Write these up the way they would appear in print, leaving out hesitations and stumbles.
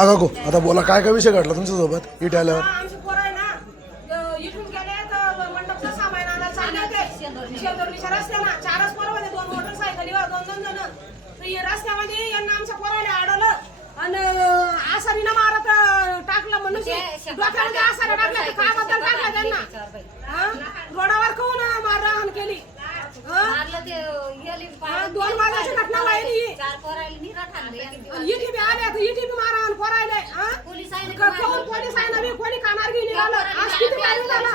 हा काकू आता बोला काय काय विषय घडला तुमच्या सोबत इट आल्यावर? आमचे पोरं आहे ना इथून गेले तर मंडपचं सामान आणायला चालले होते शेंदुर्लीच्या रस्त्याना. 4च पोरं होते, 2 मोटरसायकलीवर 2 जण. तर या रस्त्यामध्ये यांना आमच्या पोराला अडवलं आणि आसारीनं मारत टाकलं म्हणून डोक्यामध्ये आसाऱ्या टाकल्या. काय बद्दल टाकला त्यांना? रोडावर कोण मारहाण केली? 2 वाजायची घटना व्हायली. इथे बी आले तर इथे बी मारहाण करायले. पोलिसांना बी कोणी कानारगी निघालं. आज किती मारून झालं?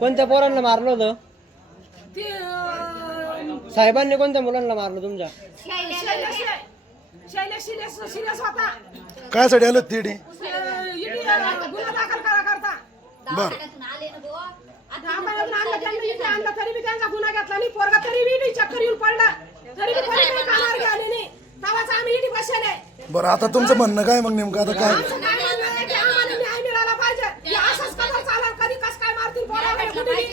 कोणत्या पोरांना मारलं होतं? ते साहेबांनी कोणत्या मुलांना मारलं तुमच्या? शैलेश सिरियस होता. काय आलं तिडी? गुन्हा दाखल करता बर दवाखान्यातून आणलं त्यांनी. इथे आणलं तरी बी त्यांचा गुन्हा घेतला नाही. पोरगा तरी बी चक्कर येऊन पडला, तरी बी कोणी काही कानावर आले नाही. तेव्हाच आम्ही इथे बसले. बरं आता तुमचं म्हणणं काय मग नेमकं आता काय? आमचं काय म्हणणं आहे की आम्हाला न्याय मिळाला पाहिजे. हे असंच कदर चालेल. कधी कस काय मारतील पोराला कुठे बी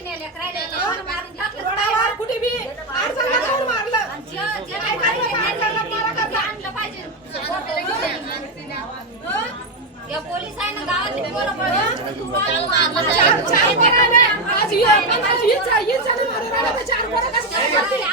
रोडावर कुठे बी अडचण करून मारलं. काय करलं अडचण मारा करता. या पोलिसांना गावातले पोरं चार पोरं आले. आज 15-20 जण मारून राहिले. 4 पोरं कसं काय करतील?